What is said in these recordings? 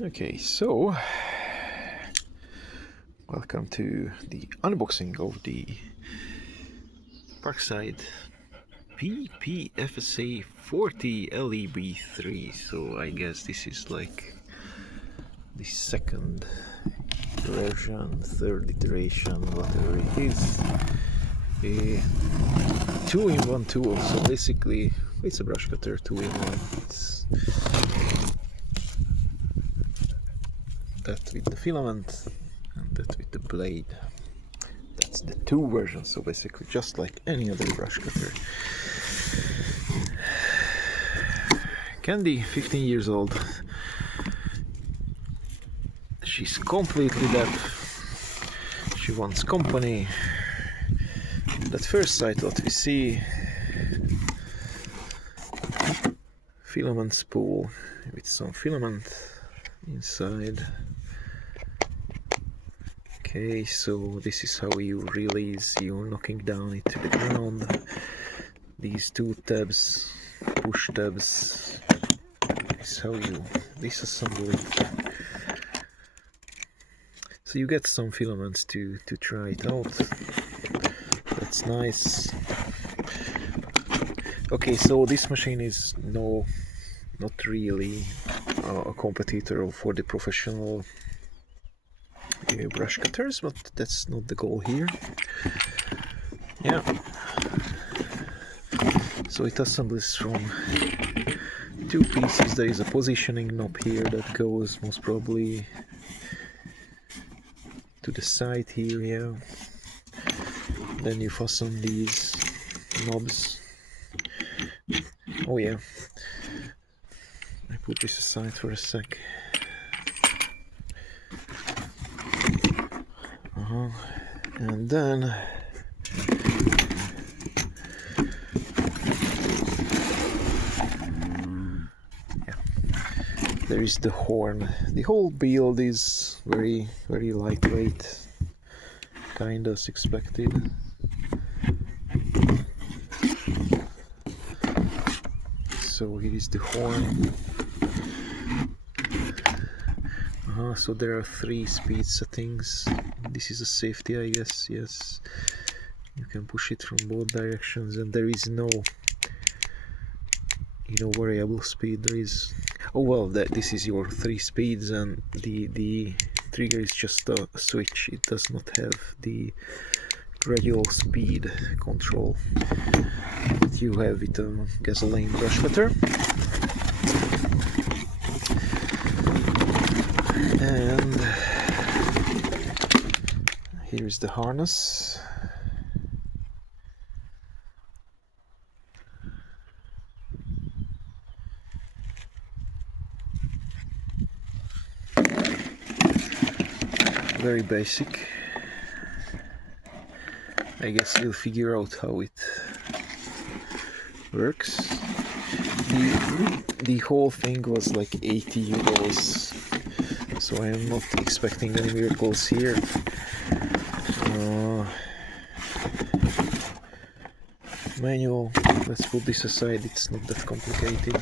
Okay, so welcome to the unboxing of the Parkside PPFSA40LiB3. So I guess this is like the second version, third iteration, whatever it is. A 2-in-1 tool. So basically, it's a brush cutter 2-in-1. It's that with the filament and that with the blade. That's the two versions, so basically just like any other brush cutter. Candy, 15 years old. She's completely deaf. She wants company. At first sight what we see, filament spool with some filament inside. Okay, so this is how you release, you're knocking down it to the ground. These two tabs, push tabs, is how you disassemble it. So you get some filaments to try it out. That's nice. Okay, so this machine is not really a competitor for the professional brush cutters, but that's not the goal here. Yeah. So it assembles from two pieces. There is a positioning knob here that goes most probably to the side here, yeah. Then you fasten these knobs. Oh yeah. I put this aside for a sec. And then there is the horn. The whole build is very lightweight, kind of as expected. So here is the horn. So there are 3 speed settings. This is a safety, I guess. Yes, you can push it from both directions, and there is no variable speed. There is, oh well, this is your 3 speeds, and the trigger is just a switch. It does not have the gradual speed control that you have with a gasoline brush cutter. And here is the harness. Very basic. I guess you'll figure out how it works. The whole thing was like 80 euros, so I am not expecting any miracles here. Manual, let's put this aside, it's not that complicated.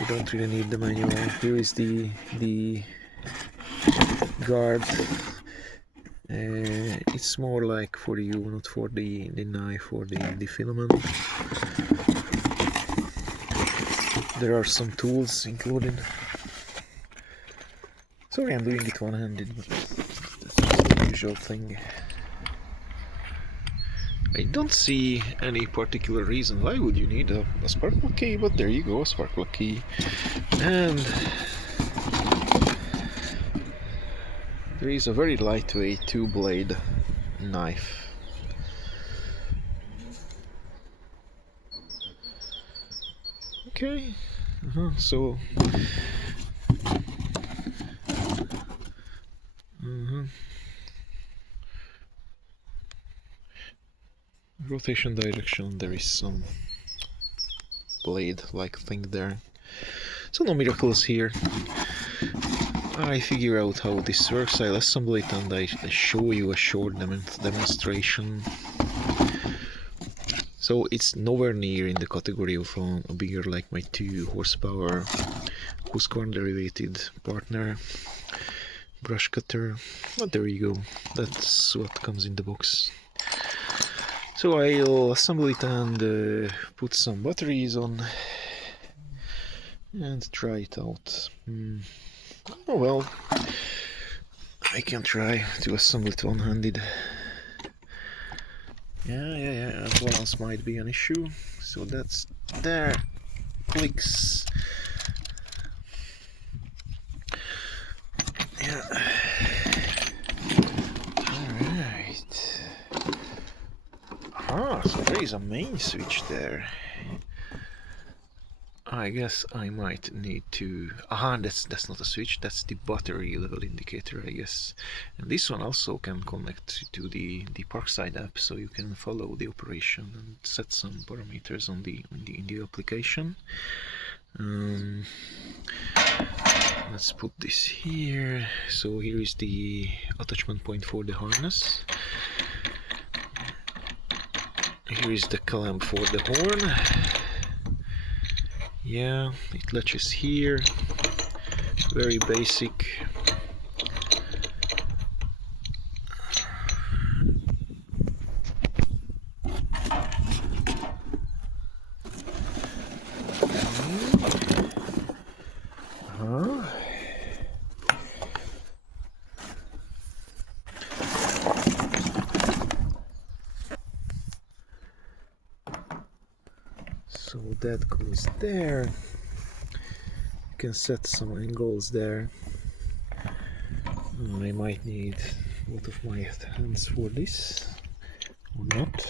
We don't really need the manual. Here is the guard. It's more like for you, not for the knife or the filament. There are some tools included. Sorry, I'm doing it one-handed, but that's just the usual thing. I don't see any particular reason why would you need a spark plug key, but there you go, a spark plug key. And there is a very lightweight 2-blade knife. Okay, so rotation direction, there is some blade like thing there, so no miracles here. I figure out how this works, I'll assemble it and I show you a short demonstration. So it's nowhere near in the category of a bigger like my 2 horsepower Husqvarna derivated partner brush cutter. But there you go, that's what comes in the box. So I'll assemble it and put some batteries on and try it out. Oh well, I can try to assemble it one-handed. Yeah, balance might be an issue. So that's there, clicks. Yeah. Alright. So there is a main switch there. I guess I might need to... that's not a switch, that's the battery level indicator, I guess. And this one also can connect to the Parkside app, so you can follow the operation and set some parameters in the application. Let's put this here. So here is the attachment point for the harness. Here is the clamp for the horn. Yeah, it latches here. Very basic. So that goes there. You can set some angles there. I might need both of my hands for this, or not.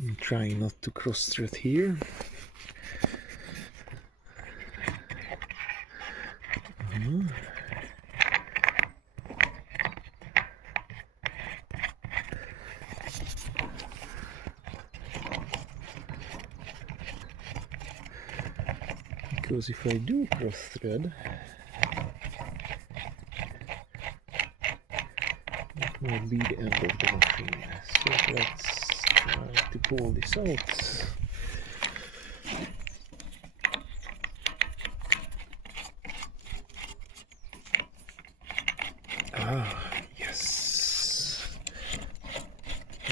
I'm trying not to cross thread here. Because if I do cross thread, it might be the end of the machine. So let's try to pull this out. Yes.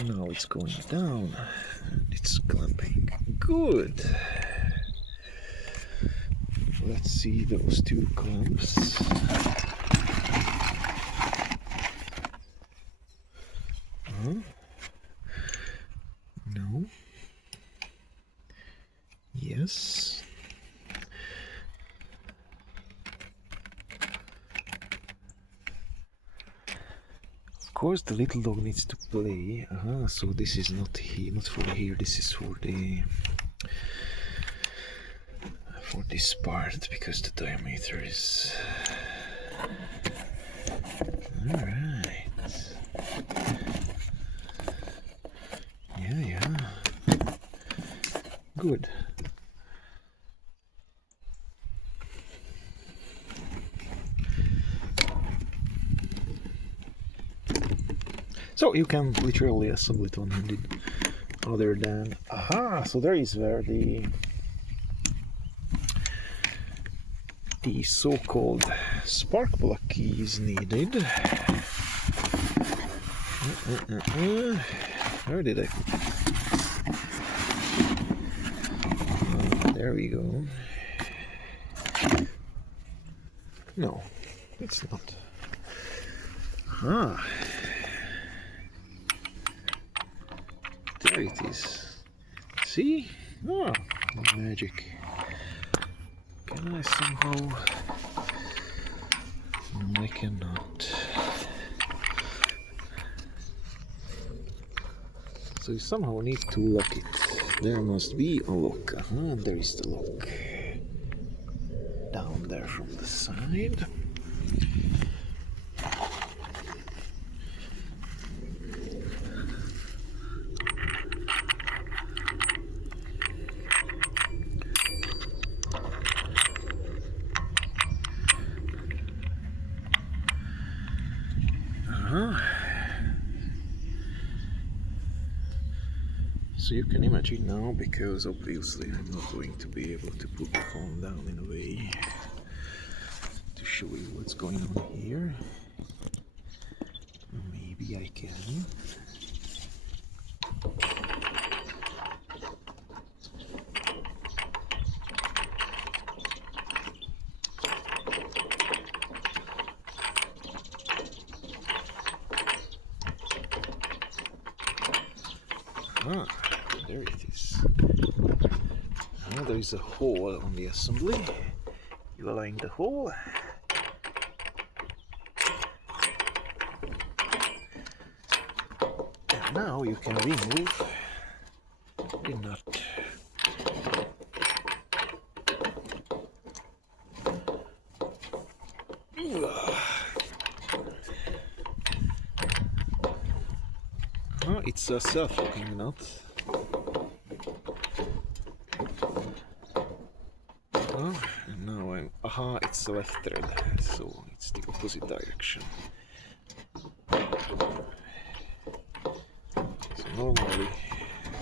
Now it's going down and it's clamping. Good. Let's see those two clamps. No. Yes. Of course, the little dog needs to play. So this is not here, not for here. This is for the this part, because the diameter is... Alright. Yeah. Good. So you can literally assemble it one-handed, other than... So there is where the so-called spark plug key is needed. Where did I put it? There we go. No, it's not. There it is. See? Magic. Can I somehow... No, I cannot. So you somehow need to lock it. There must be a lock. There is the lock. Down there from the side. So you can imagine now, because obviously I'm not going to be able to put the phone down in a way to show you what's going on here. Maybe I can. Ah, there it is. Now there is a hole on the assembly. You align the hole. And now you can remove the nut. Oh, it's a self-locking nut. Oh, and now aha, it's a left thread, so it's the opposite direction. So normally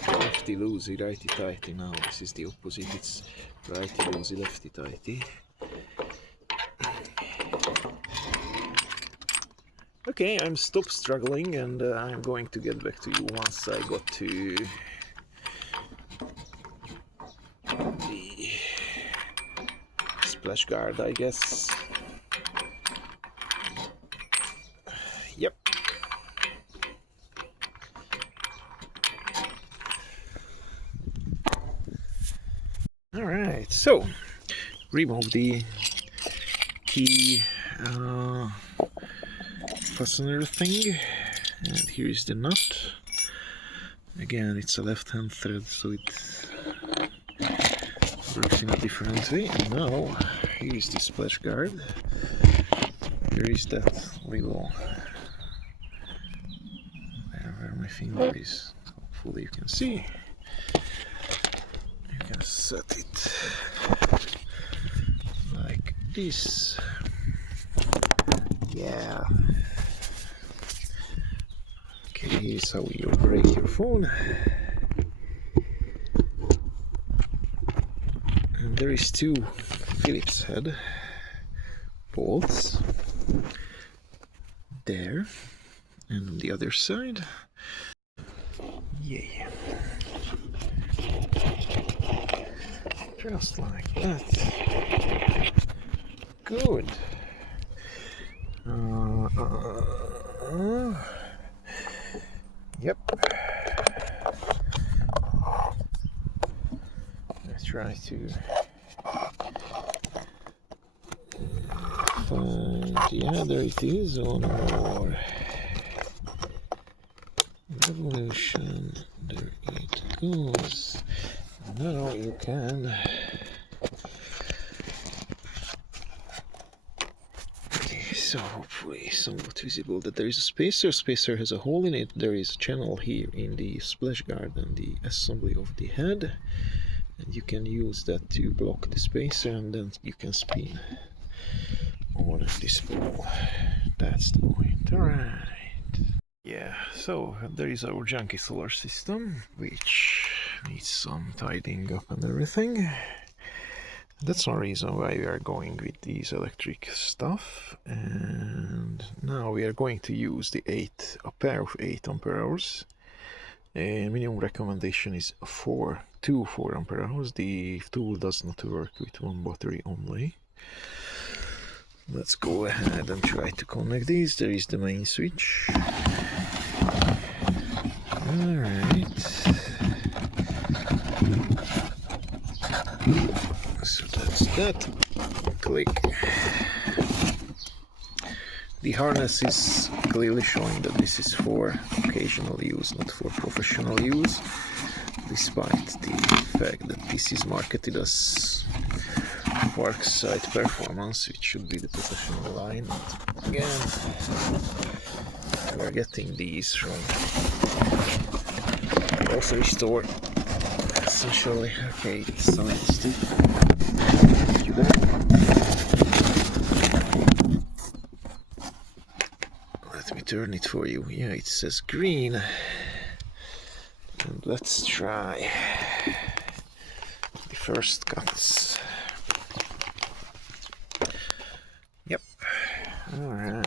lefty loosey, righty tighty. Now this is the opposite, it's righty loosey, lefty tighty. Okay, I'm stopped struggling, and I'm going to get back to you once I got to the splash guard, I guess. Yep. Alright, so remove the key fastener thing, and here is the nut. Again, it's a left-hand thread, so it works in a different way. And now here is the splash guard. Here is that little where my finger is. Hopefully you can see. You can set it like this. Yeah. Okay, here's how you break your phone. And there is two Phillips head bolts there, and on the other side. Yeah. Just like that. Good. Yep. Let's try to find. Yeah, there it is. On more revolution. There it goes. Now you can. So hopefully somewhat visible that there is a spacer. Spacer has a hole in it. There is a channel here in the splash guard and the assembly of the head, and you can use that to block the spacer, and then you can spin on this ball. That's the point. Alright. Yeah, so there is our junky solar system, which needs some tidying up and everything. That's one reason why we are going with these electric stuff. And now we are going to use a pair of 8 ampere hours. Minimum recommendation is 2 4 ampere hours. The tool does not work with one battery only. Let's go ahead and try to connect these. There is the main switch. Alright. So that's that. Click. The harness is clearly showing that this is for occasional use, not for professional use, despite the fact that this is marketed as Parkside performance, which should be the professional line. But again, we're getting these from the grocery store. Essentially, okay, it's so interesting. Let me turn it for you. Yeah, it says green, and let's try the first cuts. Yep. Alright.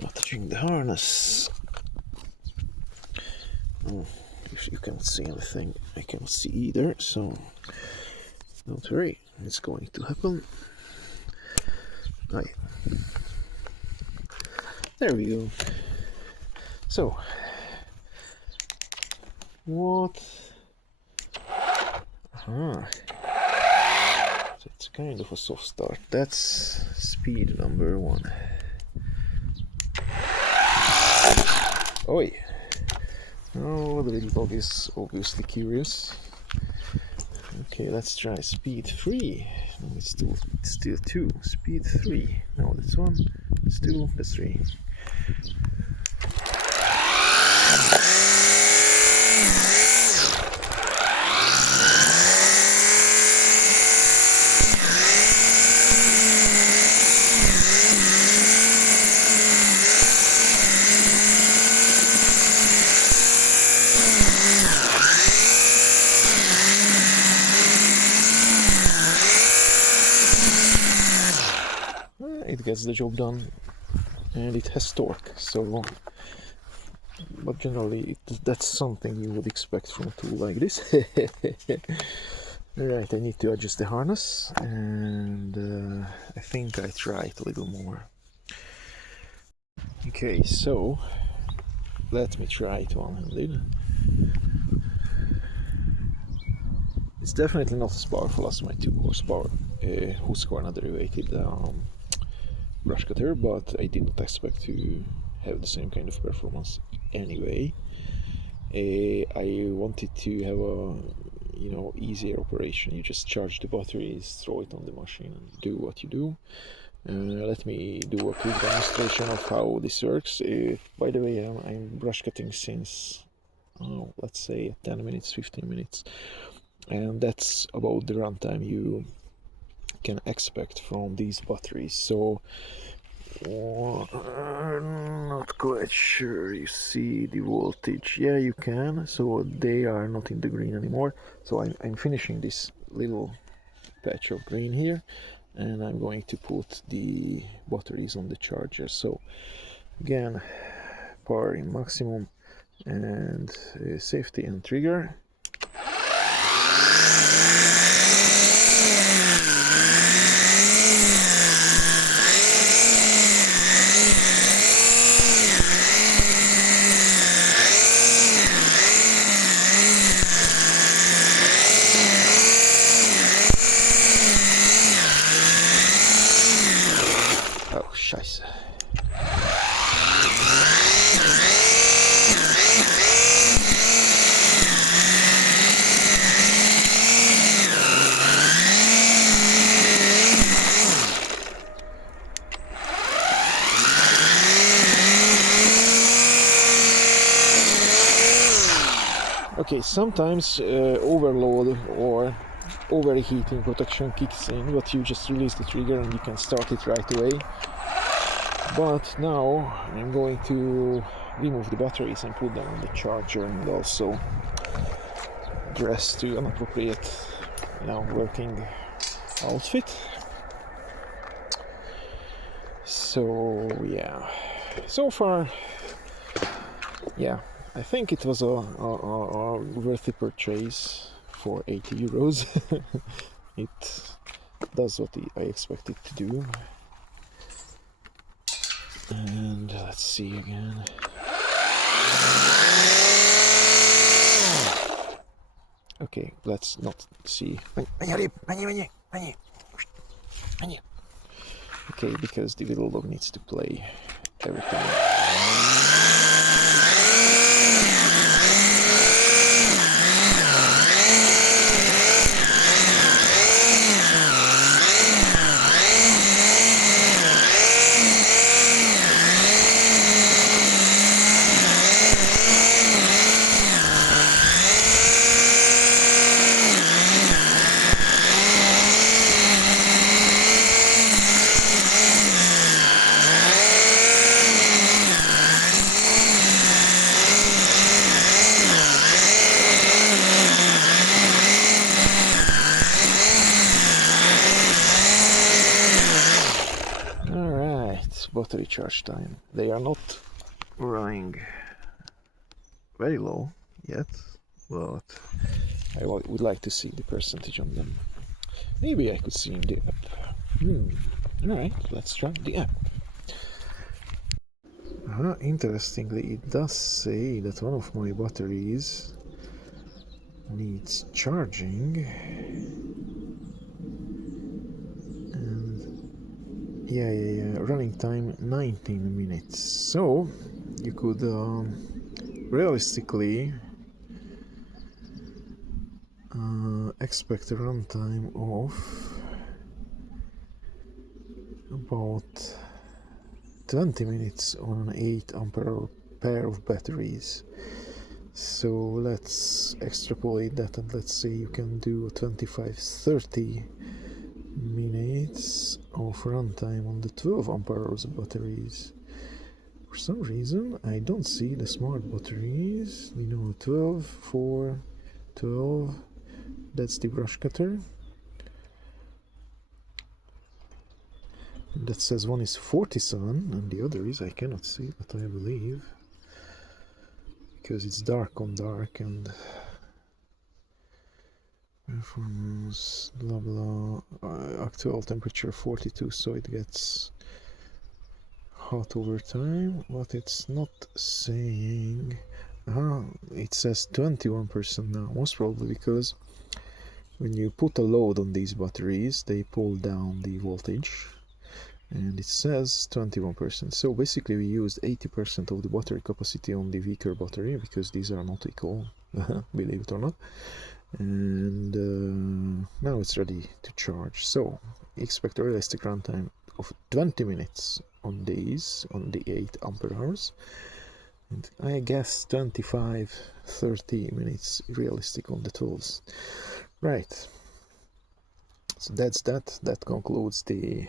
Not touching the harness. If you can't see anything, I can't see either, so don't worry, it's going to happen. Right. There we go. So, what? So it's kind of a soft start. That's speed number 1. Oi! Oh, the little dog is obviously curious. Okay, let's try speed 3. No, it's still 2. Speed 3. No, that's 1. That's 2. That's 3. It gets the job done, and it has torque, so but generally that's something you would expect from a tool like this. Alright, I need to adjust the harness, and I think I try it a little more. Okay, so let me try it one-handed. It's definitely not as powerful as my 2 horsepower Husqvarna derivated brush cutter, but I didn't expect to have the same kind of performance anyway. I wanted to have a easier operation. You just charge the batteries, throw it on the machine, and do what you do. Let me do a quick demonstration of how this works. By the way, I'm brush cutting since let's say 10 minutes, 15 minutes, and that's about the runtime you can expect from these batteries. So I'm not quite sure you see the voltage. Yeah, you can. So they are not in the green anymore. So I'm finishing this little patch of green here, and I'm going to put the batteries on the charger. So again, power in maximum, and safety and trigger. Oh, scheiße. Okay, sometimes overload or overheating protection kicks in, but you just release the trigger and you can start it right away. But now I'm going to remove the batteries and put them on the charger, and also dress to an appropriate working outfit. So yeah, so far, yeah, I think it was a worthy purchase for 80 euros. It does what I expect it to do. And let's see again. Okay, let's not see. Okay, because the little dog needs to play everything. battery charge time. They are not running very low yet, but I would like to see the percentage on them. Maybe I could see in the app. Alright, let's try the app. Interestingly, it does say that one of my batteries needs charging, and yeah, running time 19 minutes. So you could realistically expect a runtime of about 20 minutes on an 8 ampere hour pair of batteries. So let's extrapolate that, and let's say you can do 25-30 minutes of runtime on the 12 ampere hours of batteries. For some reason I don't see the smart batteries. 12, 4, 12, that's the brush cutter. That says one is 47 and the other is, I cannot see, but I believe, because it's dark on dark, and performance blah blah, actual temperature 42, so it gets hot over time. What it's not saying, it says 21% now, most probably because when you put a load on these batteries they pull down the voltage, and it says 21%. So basically we used 80% of the battery capacity on the weaker battery, because these are not equal, believe it or not. And now it's ready to charge. So expect a realistic runtime of 20 minutes on these, on the 8 ampere hours, and I guess 25-30 minutes realistic on the 12s. Right, so that concludes the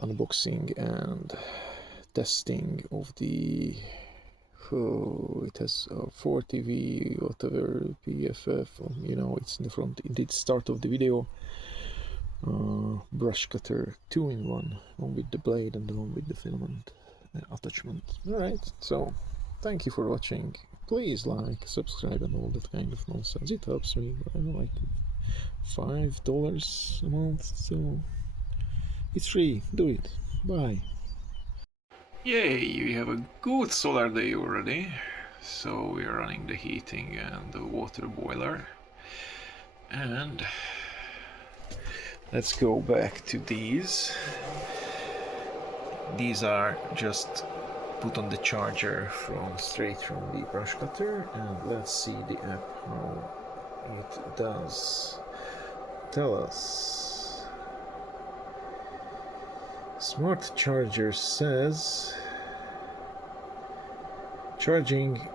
unboxing and testing of the it has 40V whatever PFF, it's in the front, it did start of the video, brush cutter 2-in-1, one with the blade and the one with the filament attachment. Alright, so thank you for watching. Please like, subscribe and all that kind of nonsense, it helps me. I don't like $5 a month, so it's free, do it. Bye. Yay, we have a good solar day already. So we are running the heating and the water boiler. And let's go back to these. These are just put on the charger straight from the brush cutter, and let's see the app how it does tell us. Smart charger says charging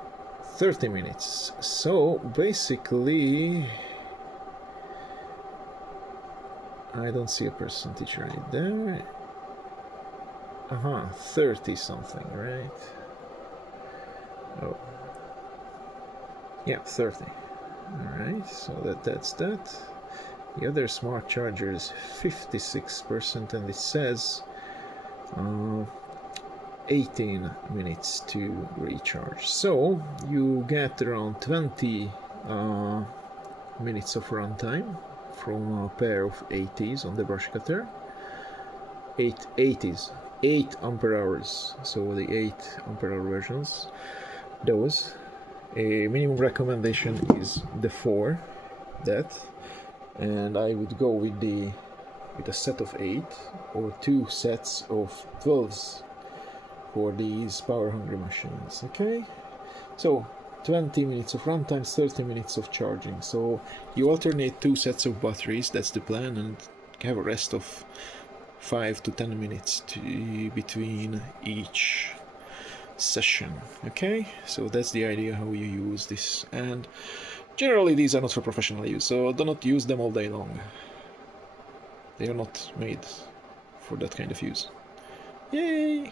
30 minutes. So basically I don't see a percentage right there. 30 something, right? Oh yeah, 30. Alright, so that's that. The other smart charger is 56%, and it says 18 minutes to recharge. So you get around 20 minutes of runtime from a pair of 80s on the brush cutter. 8 ampere hours, so the 8 ampere hour versions. Those a minimum recommendation is the 4, and I would go with a set of 8 or 2 sets of 12s for these power hungry machines. Okay, so 20 minutes of runtime, 30 minutes of charging. So you alternate 2 sets of batteries, that's the plan, and have a rest of 5 to 10 minutes between each session. Okay, so that's the idea how you use this, and generally these are not for professional use, so do not use them all day long. They are not made for that kind of use. Yay!